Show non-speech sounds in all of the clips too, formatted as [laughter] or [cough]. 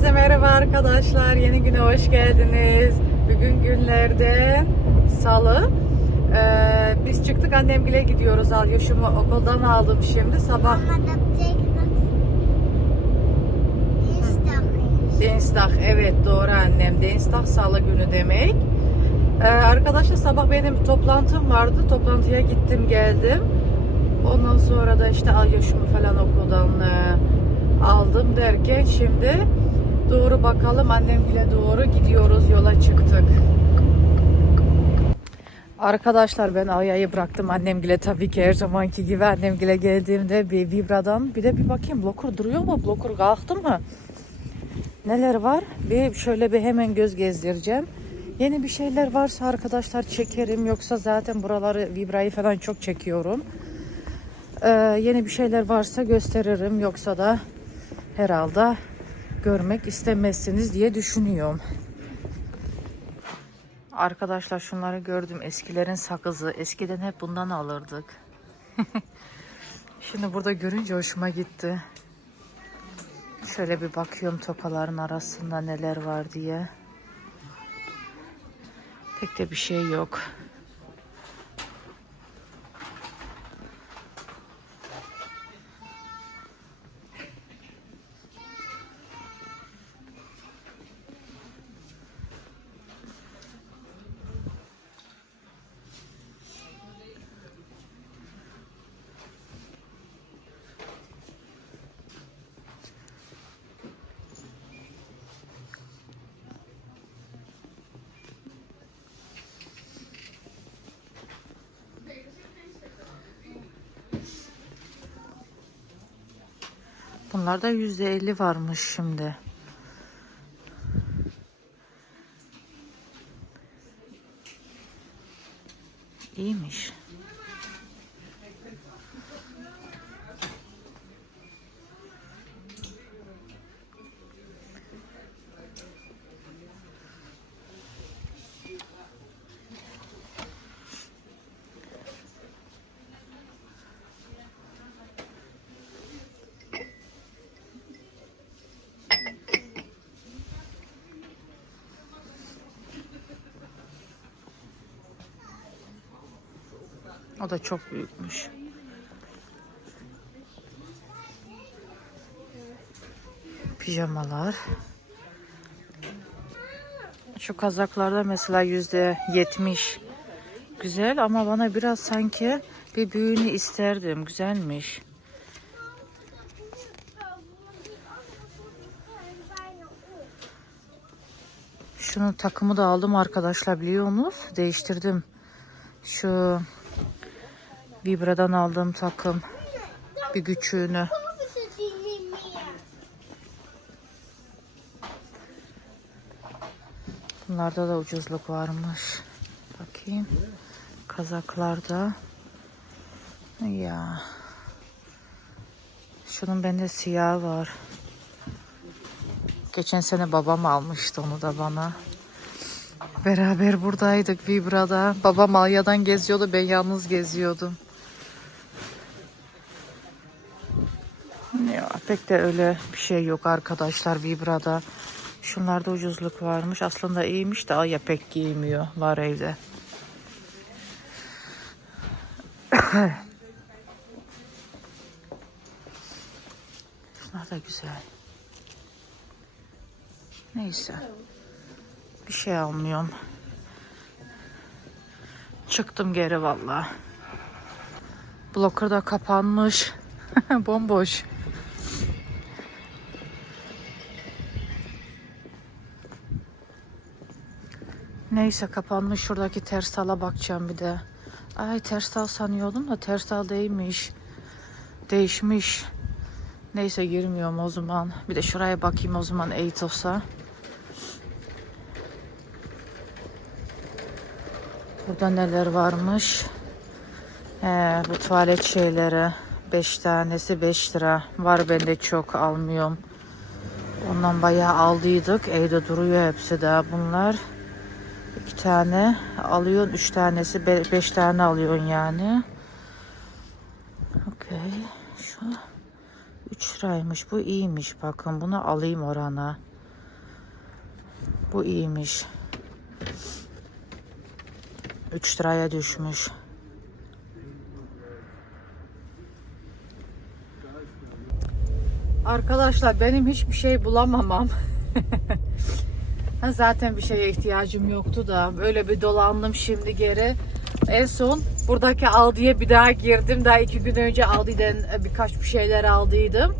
Herkese merhaba arkadaşlar. Yeni güne hoş geldiniz. Bugün günlerden salı. Ee, biz çıktık annemgile gidiyoruz. Alyoşumu okuldan aldım şimdi. Sabah. Dinsdag. Evet doğru annem. Dinsdag salı günü demek. Ee, arkadaşlar sabah benim bir toplantım vardı. Toplantıya gittim geldim. Ondan sonra da işte Alyoşumu falan okuldan e, aldım derken şimdi doğru bakalım annemgile doğru gidiyoruz yola çıktık. Arkadaşlar ben Arya'yı bıraktım annemgile tabii ki her zamanki gibi annemgile geldiğimde bir vibradan bir de bir bakayım blokur duruyor mu blokur kalktı mı? Neler var? Bir şöyle bir hemen göz gezdireceğim. Yeni bir şeyler varsa arkadaşlar çekerim. Yoksa zaten buraları vibrayı falan çok çekiyorum. Ee, yeni bir şeyler varsa gösteririm. Yoksa da herhalde görmek istemezsiniz diye düşünüyorum. Arkadaşlar şunları gördüm. Eskilerin sakızı. Eskiden hep bundan alırdık. [laughs] Şimdi burada görünce hoşuma gitti. Şöyle bir bakıyorum tokaların arasında neler var diye. Pek de bir şey yok. Bunlarda yüzde elli varmış şimdi. İyiymiş. O da çok büyükmüş. Pijamalar. Şu kazaklarda mesela yüzde yetmiş. Güzel ama bana biraz sanki bir büyüğünü isterdim. Güzelmiş. Şunun takımı da aldım arkadaşlar biliyor musunuz? Değiştirdim. Şu Vibra'dan aldığım takım. Bir meer? Bunlarda da ucuzluk varmış. Bakayım. Kazaklarda. Ya. Şunun bende siyah var. Geçen sene babam almıştı onu da bana. Beraber buradaydık Vibra'da. Babam Alya'dan geziyordu, ben yalnız geziyordum. Pek de öyle bir şey yok arkadaşlar Vibra'da. Şunlarda ucuzluk varmış. Aslında iyiymiş de Alya pek giymiyor. Var evde. [coughs] Şunlar da güzel. Neyse. Bir şey almıyorum. Çıktım geri valla. Blocker da kapanmış. [laughs] Bomboş. Neyse kapanmış. Şuradaki ters tala bakacağım bir de. Ay ters tal sanıyordum da ters tal değilmiş. Değişmiş. Neyse girmiyorum o zaman. Bir de şuraya bakayım o zaman Eйтos'a. Burada neler varmış? He, bu tuvalet şeyleri. 5 tanesi 5 lira. Var bende çok almıyorum. Ondan bayağı aldıydık. Evde duruyor hepsi daha bunlar. İki tane alıyorsun. Üç tanesi be- beş tane alıyorsun yani. Okey. Şu 3 liraymış. Bu iyiymiş. Bakın bunu alayım orana. Bu iyiymiş. 3 liraya düşmüş. Arkadaşlar benim hiçbir şey bulamamam. [laughs] Zaten bir şeye ihtiyacım yoktu da öyle bir dolandım şimdi geri. En son buradaki Aldi'ye bir daha girdim. Daha iki gün önce Aldi'den e, birkaç bir şeyler aldıydım.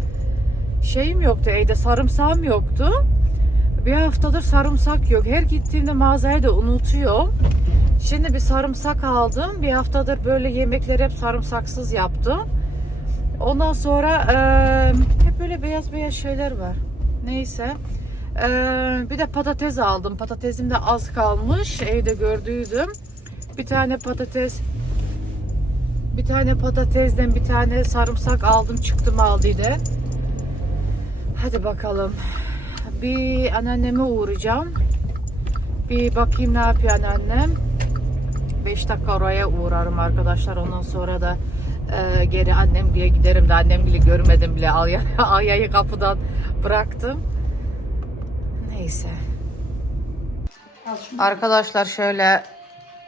Şeyim yoktu evde sarımsağım yoktu. Bir haftadır sarımsak yok. Her gittiğimde mağazaya da unutuyorum. Şimdi bir sarımsak aldım. Bir haftadır böyle yemekleri hep sarımsaksız yaptım. Ondan sonra eee, hep böyle beyaz beyaz şeyler var. Neyse. Eee, bir de patates aldım. Patatesim de az kalmış. Evde gördüydüm. Bir tane patates bir tane patatesden bir tane sarımsak aldım çıktım aldıydı. Hadi bakalım. Bir anneanneme uğrayacağım. Bir bakayım ne yapıyor anneannem. 5 dakika oraya uğrarım arkadaşlar. Ondan sonra da e, geri annem diye giderim de annem bile görmedim bile. Alya, Alya'yı kapıdan bıraktım. Neyse. Arkadaşlar şöyle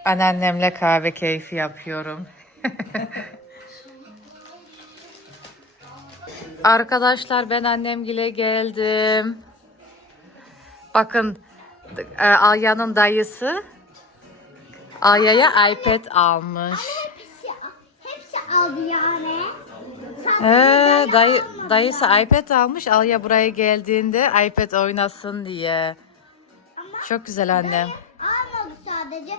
anneannemle kahve keyfi yapıyorum. [laughs] Arkadaşlar ben annemgile geldim. Bakın e, Alya'nın dayısı Alya'ya iPad almış. Hepsi, hepsi aldı yani. Ee, dayı, dayısı iPad almış. Alya buraya geldiğinde iPad oynasın diye. Çok güzel annem. Almadı sadece.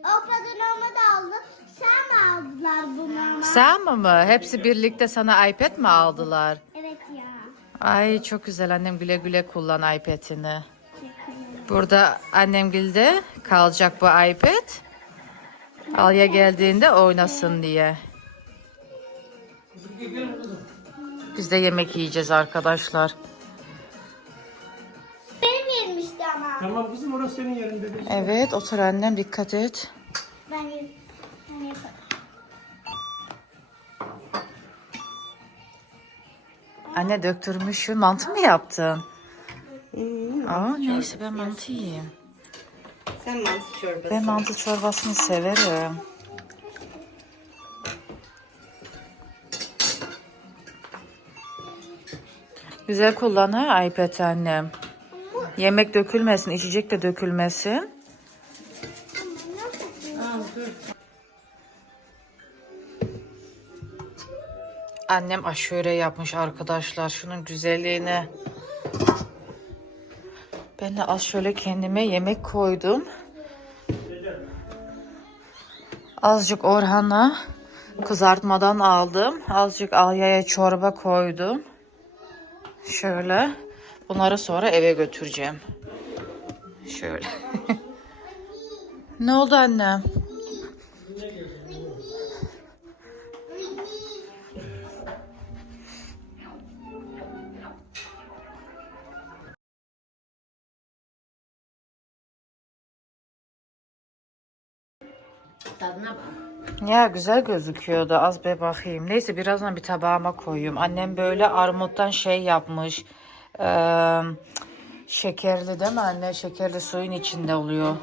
O kadın ama da aldı. Sen mi aldılar bunu ama? Sen mi mı? Hepsi birlikte sana iPad mi aldılar? Evet ya. Ay çok güzel annem güle güle kullan iPad'ini. Burada annem gilde kalacak bu iPad. Alya geldiğinde oynasın diye. Biz de yemek yiyeceğiz arkadaşlar. Benim yemişti ama. Tamam kızım orası senin yerin dedi. Evet otur annem dikkat et. Ben yaparım. Anne döktürmüşsün. Mantı mı yaptın? Aa neyse ben mantı yiyeyim. Sen mantı çorbası. Ben mantı çorbasını severim. Güzel kullan ha iPad annem. Yemek dökülmesin, içecek de dökülmesin. Annem aşure yapmış arkadaşlar. Şunun güzelliğine. Ben de az şöyle kendime yemek koydum. Azıcık Orhan'a kızartmadan aldım. Azıcık Alya'ya çorba koydum. Şöyle. Bunları sonra eve götüreceğim. Şöyle. [laughs] ne oldu annem? Tadına bak. Ya güzel gözüküyordu. Az bir bakayım. Neyse birazdan bir tabağıma koyayım. Annem böyle armuttan şey yapmış. Ee, şekerli değil mi anne? Şekerli suyun içinde oluyor.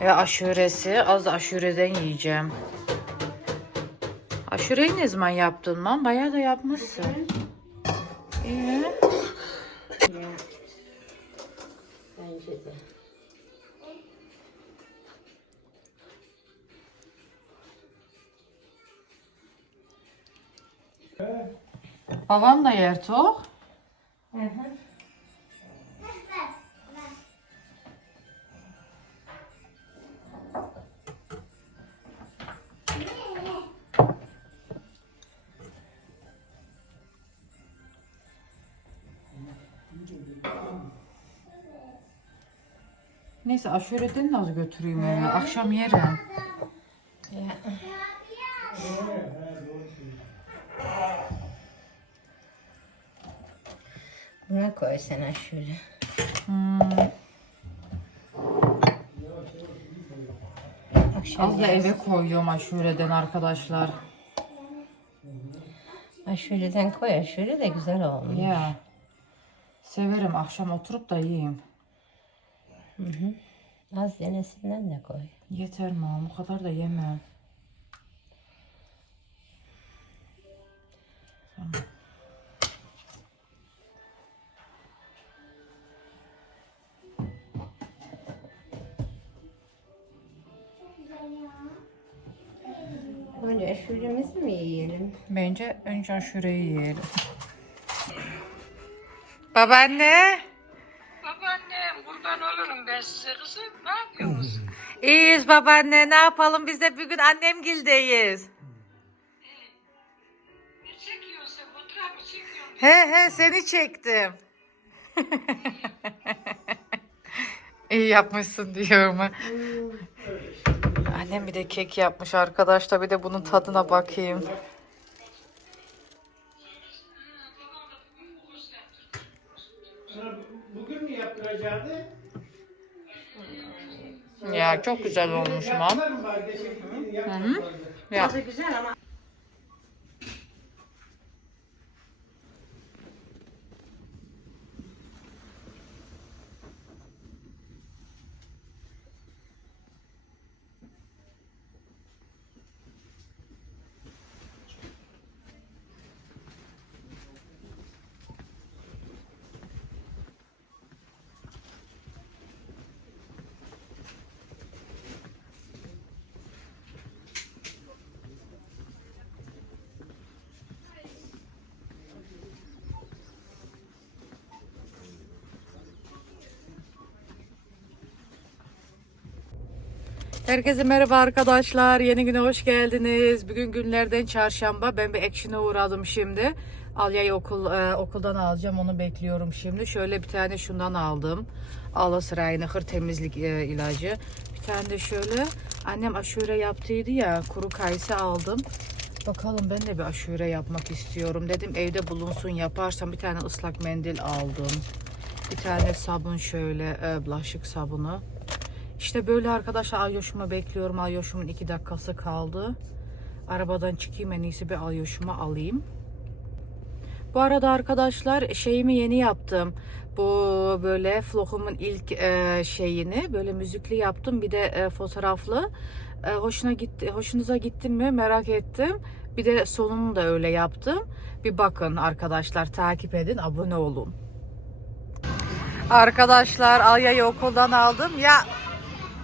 Ve aşuresi. Az da aşureden yiyeceğim. Aşureyi ne zaman yaptın lan? Bayağı da yapmışsın. İyi. Bence de. Babam da yer tok. Neyse aşureden de az götüreyim eve. Akşam yerim. Buna koy sen şöyle. Akşam Az da eve koyuyorum aşureden arkadaşlar. aşureden koy aşure de güzel olmuş. Ya. Severim akşam oturup da yiyeyim. Az denesinden de koy. Yeter mi? O kadar da yemem. Tamam. Önce aşuremizi mi yiyelim? Bence önce aşureyi yiyelim. Babaanne. Babaannem kurban olurum ben size kızım. Ne yapıyorsunuz? İyiyiz babaanne. Ne yapalım? Biz de bugün annemgildeyiz. ne çekiyorsun sen? Fotoğraf mı çekiyorsun? He he seni çektim. İyi [laughs] yapmışsın diyorum. Annem bir de kek yapmış arkadaşlar. Bir de bunun tadına bakayım. Bugün mü yaptıracaktı? Ya çok güzel olmuş mam. Gittiğini yapmadılar. Ya. güzel ama Herkese merhaba arkadaşlar. Yeni güne hoş geldiniz. Bugün günlerden çarşamba. Ben bir action'a uğradım şimdi. Alya'yı okul, e, okuldan alacağım. Onu bekliyorum şimdi. Şöyle bir tane şundan aldım. Ala sırayını hır temizlik e, ilacı. Bir tane de şöyle. Annem aşure yaptıydı ya. Kuru kayısı aldım. Bakalım ben de bir aşure yapmak istiyorum. Dedim evde bulunsun yaparsam bir tane ıslak mendil aldım. Bir tane sabun şöyle e, bulaşık sabunu. İşte böyle arkadaşlar Alyoş'umu bekliyorum. Alyoş'umun iki dakikası kaldı. Arabadan çıkayım en iyisi bir Alyoş'umu alayım. Bu arada arkadaşlar şeyimi yeni yaptım. Bu böyle vlogumun ilk e, şeyini böyle müzikli yaptım. Bir de e, fotoğraflı. E, hoşuna gitti, hoşunuza gitti mi merak ettim. Bir de sonunu da öyle yaptım. Bir bakın arkadaşlar takip edin, abone olun. Arkadaşlar Alya'yı okuldan aldım. Ya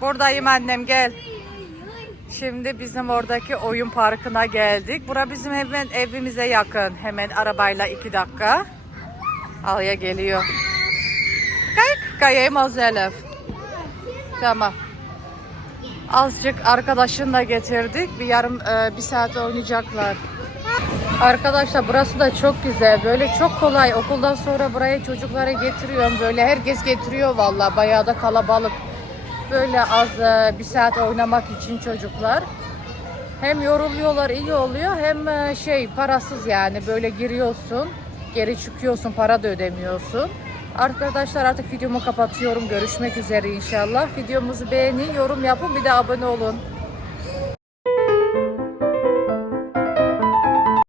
buradayım annem gel. Şimdi bizim oradaki oyun parkına geldik. Bura bizim hemen evimize yakın. Hemen arabayla iki dakika. Alya geliyor. Kayık kayayım az Elif. Tamam. Azıcık arkadaşını getirdik. Bir yarım e, bir saat oynayacaklar. Arkadaşlar burası da çok güzel. Böyle çok kolay. Okuldan sonra buraya çocukları getiriyorum. Böyle herkes getiriyor vallahi. Bayağı da kalabalık. Böyle az e, bir saat oynamak için çocuklar. Hem yoruluyorlar iyi oluyor hem e, şey parasız yani böyle giriyorsun geri çıkıyorsun para da ödemiyorsun. Arkadaşlar artık videomu kapatıyorum. Görüşmek üzere inşallah. Videomuzu beğenin, yorum yapın bir de abone olun.